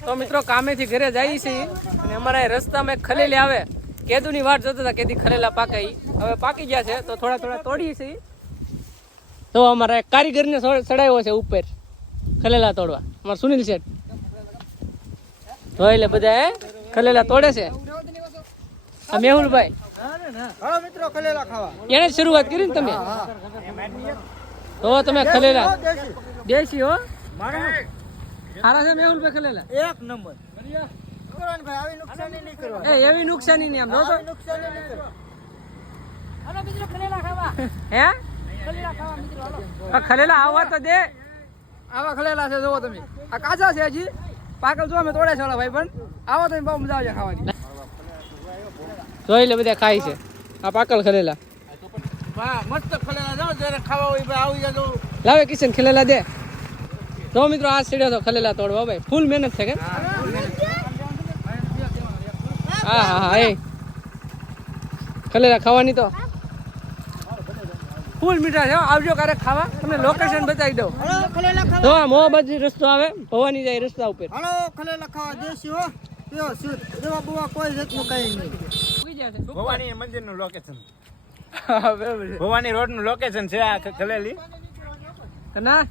તો મિત્રો કામેથી ઘરે જઈએ છીએ અને અમારા રસ્તામાં એક ખલેલી આવે કેદુની વાટ જોતા હતા કેદી ખલેલા પાકે હવે પાકી ગયા છે તો થોડા થોડા તોડીએ છીએ તો અમારા એક કારીગરને ચડાવ્યો છે ઉપર ખલેલા તોડવા અમારા સુનિલ શેઠ તો એટલે બધા ખલેલા તોડે છે આ મેહુલભાઈ હા મિત્રો ખલેલા ખાવા એને જ શરૂઆત કરી ને તમે તો તમે ખલેલા દેશી હો સારા છે મેહુલભાઈ ખલેલા એક નંબર ભાઈ આવી નુકસાની નહીં કરવા એ એવી નુકસાની નહીં આમ જો તો નુકસાની નહીં કરવા હે ખલેલા આવવા તો દે આવા ખલેલા છે જોવો તમે આ કાચા છે હજી પાકલ જો અમે તોડે છે ઓલા ભાઈ પણ આવો તો બહુ મજા આવે ખાવાની જોઈ લે બધા ખાય છે આ પાકલ ખલેલા વાહ મસ્ત ખલેલા જાવ જ્યારે ખાવા હોય ભાઈ આવી જાજો લાવે કિશન ખલેલા દે જો મિત્રો આ સીડ્યો તો ખલેલા તોડવા ભાઈ ફૂલ મહેનત છે કે હા હા હા એ ખલેલા ખાવાની તો ફૂલ મીઠા છે આવજો ક્યારેક ખાવા તમને લોકેશન બતાવી દઉં ખલેલા ખાવા જો આ મોહબાજી રસ્તો આવે ભવાની જાય રસ્તા ઉપર હાલો ખલેલા ખાવા દેશી હો પીઓ શુદ્ધ દેવા બુવા કોઈ જાતનું કઈ નહીં ભવાની મંદિરનું લોકેશન હા બરાબર છે ભવાની રોડનું લોકેશન છે આ ખલેલી ના